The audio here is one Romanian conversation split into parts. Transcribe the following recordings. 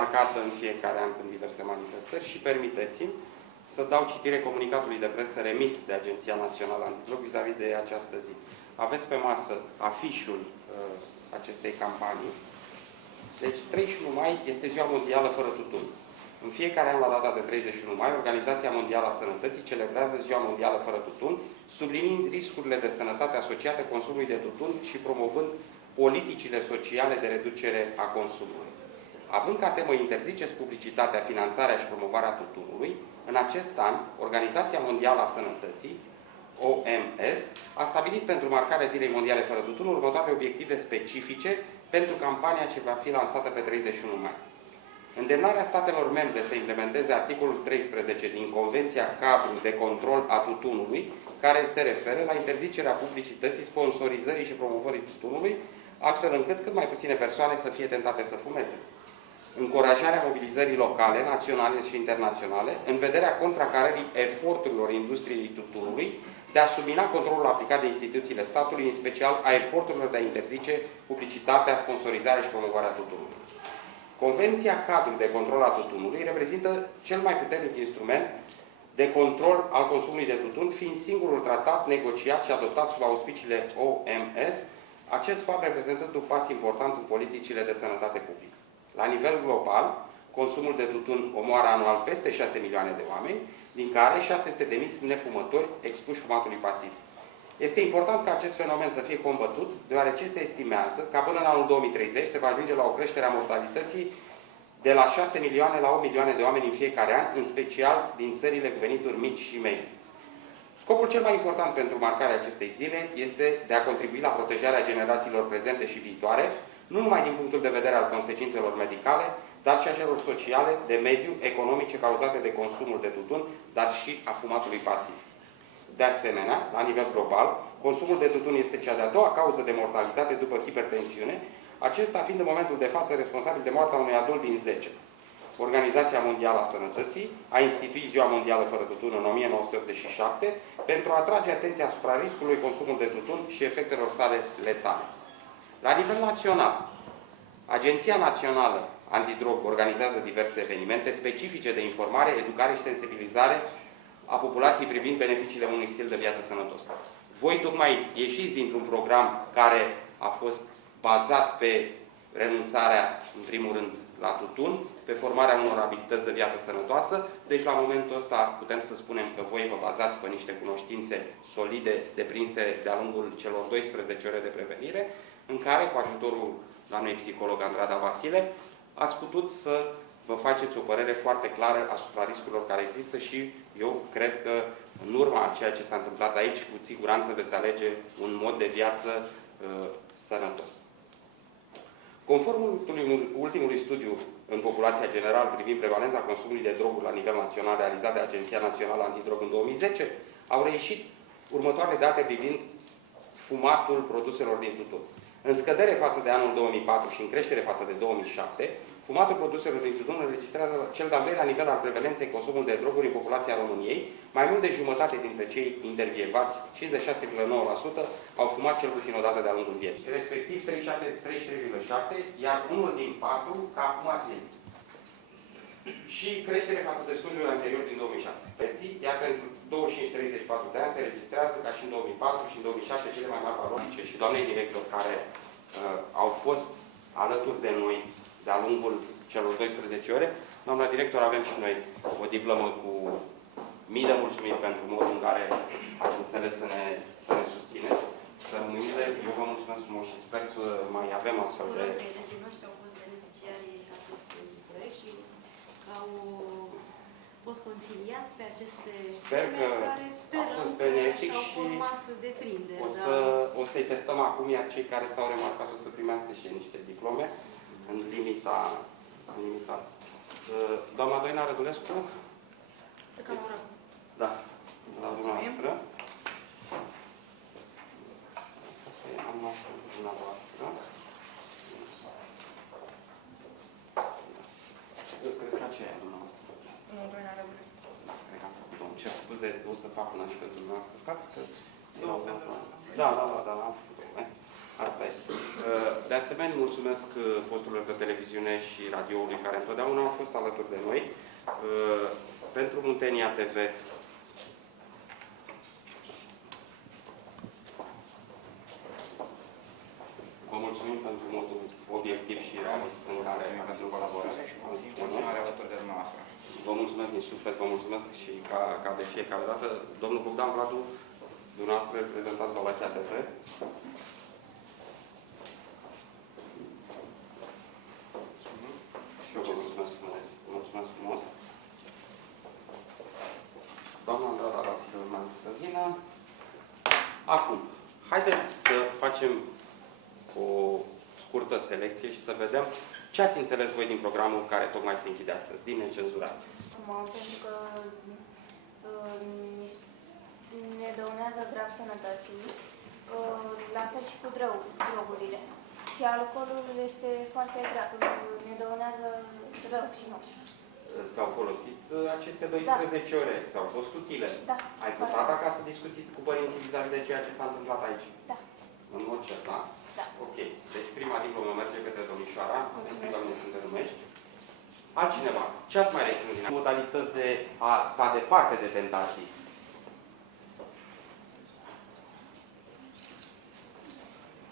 marcată în fiecare an în diverse manifestări și permiteți-mi să dau citire comunicatului de presă remis de Agenția Națională Antidrog vis-a-vis de această zi. Aveți pe masă afișul acestei campanii. Deci, 31 mai este Ziua Mondială fără tutun. În fiecare an, la data de 31 mai, Organizația Mondială a Sănătății celebrează Ziua Mondială fără tutun, subliniind riscurile de sănătate asociate consumului de tutun și promovând politicile sociale de reducere a consumului. Având ca temă interziceți publicitatea, finanțarea și promovarea tutunului, în acest an, Organizația Mondială a Sănătății, OMS, a stabilit pentru marcarea Zilei Mondiale fără tutun următoarele obiective specifice pentru campania ce va fi lansată pe 31 mai. Îndemnarea statelor membre să implementeze articolul 13 din Convenția Cadru de Control a Tutunului, care se referă la interzicerea publicității, sponsorizării și promovării tutunului, astfel încât cât mai puține persoane să fie tentate să fumeze. Încurajarea mobilizării locale, naționale și internaționale, în vederea contracarării eforturilor industriei tutunului de a submina controlul aplicat de instituțiile statului, în special a eforturilor de a interzice publicitatea, sponsorizarea și promovarea tutunului. Convenția Cadru de Control a Tutunului reprezintă cel mai puternic instrument de control al consumului de tutun, fiind singurul tratat negociat și adoptat sub auspiciile OMS, acest fapt reprezentând un pas important în politicile de sănătate publică. La nivel global, consumul de tutun omoară anual peste 6 milioane de oameni, din care 600.000 sunt nefumători expuși fumatului pasiv. Este important ca acest fenomen să fie combătut, deoarece se estimează că până în anul 2030 se va ajunge la o creștere a mortalității de la 6 milioane la 8 milioane de oameni în fiecare an, în special din țările cu venituri mici și medii. Scopul cel mai important pentru marcarea acestei zile este de a contribui la protejarea generațiilor prezente și viitoare, nu numai din punctul de vedere al consecințelor medicale, dar și a celor sociale, de mediu, economice cauzate de consumul de tutun, dar și a fumatului pasiv. De asemenea, la nivel global, consumul de tutun este cea de-a doua cauză de mortalitate după hipertensiune, acesta fiind în momentul de față responsabil de moartea unui adult din 10. Organizația Mondială a Sănătății a instituit Ziua Mondială fără tutun în 1987 pentru a atrage atenția asupra riscului consumului de tutun și efectelor sale letale. La nivel național, Agenția Națională Antidrog organizează diverse evenimente specifice de informare, educare și sensibilizare a populației privind beneficiile unui stil de viață sănătos. Voi tocmai ieșiți dintr-un program care a fost bazat pe renunțarea, în primul rând, la tutun, pe formarea unor abilități de viață sănătoasă. Deci, la momentul ăsta, putem să spunem că voi vă bazați pe niște cunoștințe solide, deprinse de-a lungul celor 12 ore de prevenire, în care, cu ajutorul doamnei psiholog Andrada Vasile, ați putut să vă faceți o părere foarte clară asupra riscurilor care există și eu cred că în urma a ceea ce s-a întâmplat aici, cu siguranță veți alege un mod de viață sănătos. Conform ultimului studiu în populația generală privind prevalența consumului de droguri la nivel național realizat de Agenția Națională Antidrog în 2010, au reieșit următoarele date privind fumatul produselor din tutun. În scădere față de anul 2004 și în creștere față de 2007, fumatul produselor din tutun înregistrează cel de-al doilea nivel al prevalenței consumului de droguri în populația României. Mai mult de jumătate dintre cei intervievați, 56,9%, au fumat cel puțin o dată de-a lungul vieții. Respectiv 33,7%, iar unul din 4 că a fumat zilnic. Și creștere față de studiul anterior din 2007. Iar pentru 25-34 de ani se registrează ca și în 2004 și în 2007 cele mai mari valori. Și doamnei director care au fost alături de noi de-a lungul celor 12 ore. Doamna director, avem și noi o diplomă cu mii de mulțumiri pentru modul în care ați înțeles să ne susțineți. Să rămâneți. Eu vă mulțumesc frumos și sper să mai avem astfel de... Colegii noștri au fost beneficiarii acestui proiect și au fost conciliați pe aceste teme care sperăm că și-au format deprinderi. O să-i testăm acum, iar cei care s-au remarcat o să primească și niște diplome în limita. Doamna Doina Rădulescu? De Camoră. Da, la dumneavoastră. Am noastră dumneavoastră. Cred că aceea e dumneavoastră. Nu, Doina Rădulescu. Da, cred că am făcut. Îmi cer scuze, o să fac una și pentru dumneavoastră. Stați că... Da, am făcut-o. Asta este. De asemenea, mulțumesc posturilor de televiziune și radioului care întotdeauna au fost alături de noi. Pentru Muntenia TV, vă mulțumim pentru modul obiectiv și realist în care ați colaborat. Vă mulțumesc din suflet, vă mulțumesc și ca de fiecare dată. Domnul Bogdan Vladu, dumneavoastră reprezentați Valachia TV. Și eu vă mulțumesc frumos. Mulțumesc frumos. Doamna Andrada Vasile urmează să vină. Acum, haideți să facem o scurtă selecție și să vedem ce ați înțeles voi din programul care tocmai se închide astăzi, din Necenzurat. Pentru că ne dăunează grav sănătății, la fel și cu drogurile. Și alcoolul este foarte grav, ne dăunează rău și nu. Ți-au folosit aceste 12 ore? Ți-au fost utile? Da. Ai putut acasă discuții cu părinții vis-a-vis de ceea ce s-a întâmplat aici? Da. În mod cert, da? Da. Ok. Deci prima diplomă merge către domnișoara, doamne, când te numești. Altcineva, ce ați mai reținut din modalități de a sta departe de tentații?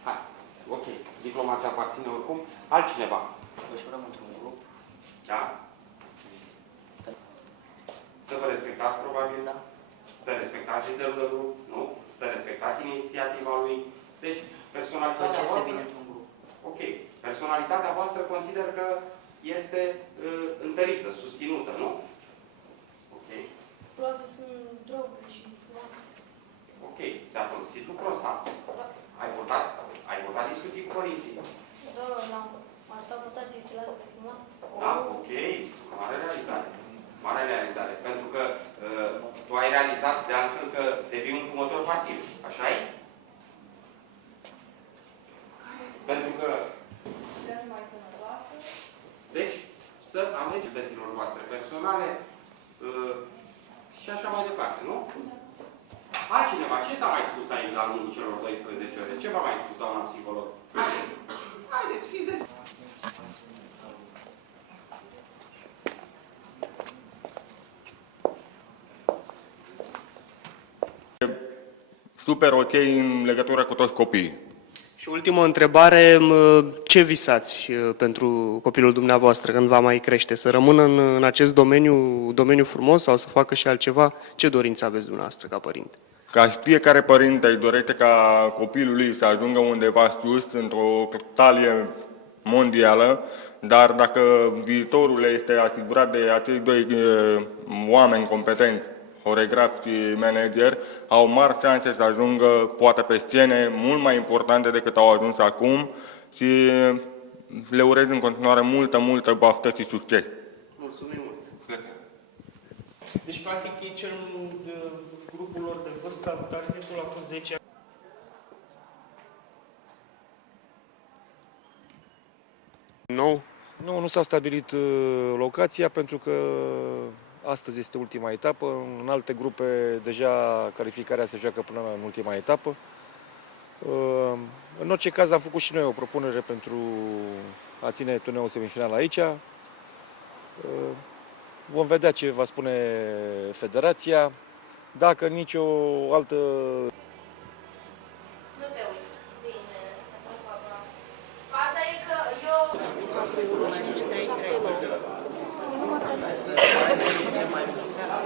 Hai, ok. Diploma ți aparține oricum. Altcineva? Desfășurăm într-un grup. Da? Să vă respectați, probabil, da? Să respectați liderul de grup, nu? Să respectați inițiativa lui. Deci, personalitatea voastră... Ok. Personalitatea voastră consider că este întărită, susținută, nu? Ok. Plus sunt droguri și fumat. Ok. Ți-a folosit lucrul ăsta? Da. Ai votat discuții cu părinții? Da, n-am. Asta votații se lasă de fumat. Da, ok. Mare realizare. Mare realizare. Pentru că tu ai realizat de altfel că devii un fumător pasiv. Așa e? Pentru că... Deci, să alegeți vieților voastre personale și așa mai departe, nu? Altcineva, ce s-a mai spus aici la lungul celor 12 ore? Ce v-a mai spus doamna psiholog? Haideți, fiți de... Super ok în legătură cu toți copiii. Și ultimă întrebare, ce pentru copilul dumneavoastră când va mai crește? Să rămână în acest domeniu frumos sau să facă și altceva? Ce dorință aveți dumneavoastră ca părinte? Ca fiecare părinte își dorește ca copilul lui să ajungă undeva sus, într-o talie mondială, dar dacă viitorul este asigurat de acei doi oameni competenți, coregraf și manager, au mari șanse să ajungă poate pe scene mult mai importante decât au ajuns acum și le urez în continuare multă baftă și succes. Mulțumim mult! Deci, practic, grupul lor de vârstă, targetul a fost 10 ani. Nou? Nu s-a stabilit locația pentru că astăzi este ultima etapă. În alte grupe deja calificarea se joacă până în ultima etapă. În orice caz am făcut și noi o propunere pentru a ține turneul semifinal aici. Vom vedea ce va spune federația. Dacă nicio altă